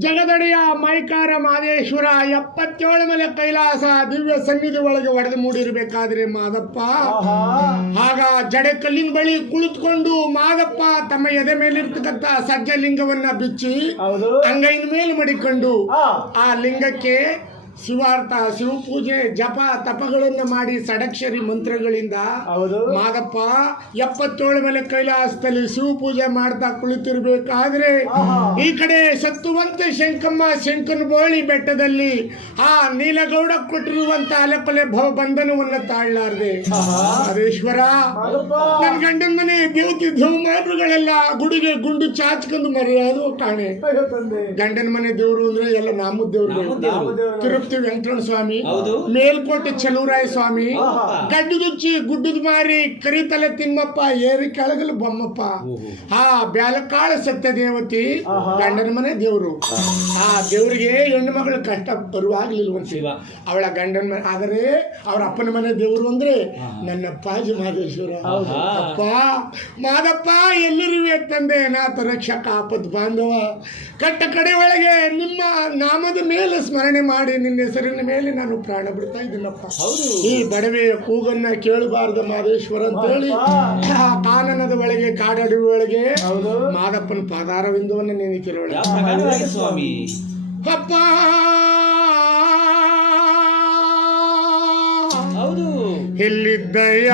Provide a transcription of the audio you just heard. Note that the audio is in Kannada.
ಜಗದಡಿಯ ಮೈಕಾರ ಮಾದೇಶ್ವರ ಎಪ್ಪತ್ತೇಳು ಮಲೆ ಕೈಲಾಸ ದಿವ್ಯ ಸನ್ನಿಧಿ ಒಳಗೆ ಒಡೆದು ಮೂಡಿರಬೇಕಾದ್ರೆ ಮಾದಪ್ಪ. ಆಗ ಜಡೆ ಕಲ್ಲಿನ ಬಳಿ ಕುಳಿತುಕೊಂಡು ಮಾದಪ್ಪ ತಮ್ಮ ಎದೆ ಮೇಲಿರ್ತಕ್ಕಂಥ ಸಜ್ಜಲಿಂಗವನ್ನ ಬಿಚ್ಚಿ ಹೌದು. ಅಂಗೈನ ಮೇಲೆ ಮಡಿಕೊಂಡು ಆ ಲಿಂಗಕ್ಕೆ ಶಿವಾರ್ಥ ಶಿವಪೂಜೆ ಜಪ ತಪಗಳನ್ನು ಮಾಡಿ ಸಡಕ್ಷರಿ ಮಂತ್ರಗಳಿಂದ ಮಾದಪ್ಪ ಎಪ್ಪತ್ತೇಳು ಮೇಲೆ ಕೈಲಾಸದಲ್ಲಿ ಶಿವಪೂಜೆ ಮಾಡ್ತಾ ಕುಳಿತಿರ್ಬೇಕಾದ್ರೆ. ಈ ಕಡೆ ಸತ್ತುವಂತೆ ಶಂಕಮ್ಮ ಶಂಕನ ಬೋಳಿ ಬೆಟ್ಟದಲ್ಲಿ ಆ ನೀಲಗೌಡ ಕೊಟ್ಟಿರುವಂತ ಅಲೆಪಲೆ ಭವ ಬಂಧನವನ್ನ ತಾಳ್ಲಾರ್ದೆ. ಮಾದಪ್ಪ. ನನ್ನ ಗಂಡನ ಮನೆ ದೇವತಿ ಧೂಮಾಟಗಳೆಲ್ಲ ಗುಡಿಗೆ ಗುಂಡು ಚಾಚ್ಕೊಂಡು ಮರೆಯೋದು ಕಾಣೆ ಗಂಡನ ಮನೆ ದೇವರು ಅಂದ್ರೆ ಎಲ್ಲ ನಾಮದ ದೇವ್ರು ತಿರುಪತಿ ವೆಂಕಟರಮಣ ಸ್ವಾಮಿ. ಮೇಲ್ಕೋಟೆ ಚಲುವರಾಯ ಸ್ವಾಮಿ. ಗಡ್ಡುದುಚ್ಚಿ ಗುಡ್ಡದ ಮಾರಿ ಕರಿತಲೆ ತಿಮ್ಮಪ್ಪ ಏರಿ ಕೆಳಗಲು ಬೊಮ್ಮಪ್ಪ. ಆ ಬ್ಯಾಲಕಾಳ ಸತ್ಯ ದೇವತಿ ಗಂಡನ ಮನೆ ದೇವರು. ಆ ದೇವರಿಗೆ ಹೆಣ್ಣು ಮಗಳು ಕಷ್ಟ ಬರುವಾಗ್ಲಿಲ್ವಂತೆ. ಅವಳ ಗಂಡನ ಮನೆ ಆದರೆ ಅವ್ರ ಅಪ್ಪನ ಮನೆ ದೇವರು ಅಂದ್ರೆ ನನ್ನ ಅಪ್ಪಾಜಿ ಮಹದೇಶ್ವರ ಹೌದು. ಅಪ್ಪ ಮಾದಪ್ಪ ಎಲ್ಲಿರುವೆ ತಂದೆ ನಾಥ ರಕ್ಷಕ ಆಪತ್ ಬಾಂಧವ. ಕಟ್ಟ ಕಡೆ ಒಳಗೆ ನಿಮ್ಮ ನಾಮದ ಮೇಲೆ ಸ್ಮರಣೆ ಮಾಡಿ ನಿನ್ನ ಹೆಸರಿನ ಮೇಲೆ ನಾನು ಪ್ರಾಣ ಬಿಡ್ತಾ ಇದ್ದೀನಪ್ಪ. ಹೌದು. ಈ ಬಡವೆಯ ಕೂಗನ್ನ ಕೇಳಬಾರ್ದ ಮಾದೇಶ್ವರ ಅಂತ ಹೇಳಿ ಆ ಕಾನನದ ಒಳಗೆ ಕಾಡಡುವೆ ಒಳಗೆ ಮಾದಪ್ಪನ ಪಾದಾರವಿಂದವನ್ನು ಪ್ರಕಾರವಾಗಿ ಸ್ವಾಮಿ? ಅಪ್ಪ! ಹೌದು. ಎಲ್ಲಿದ್ದಯ್ಯ?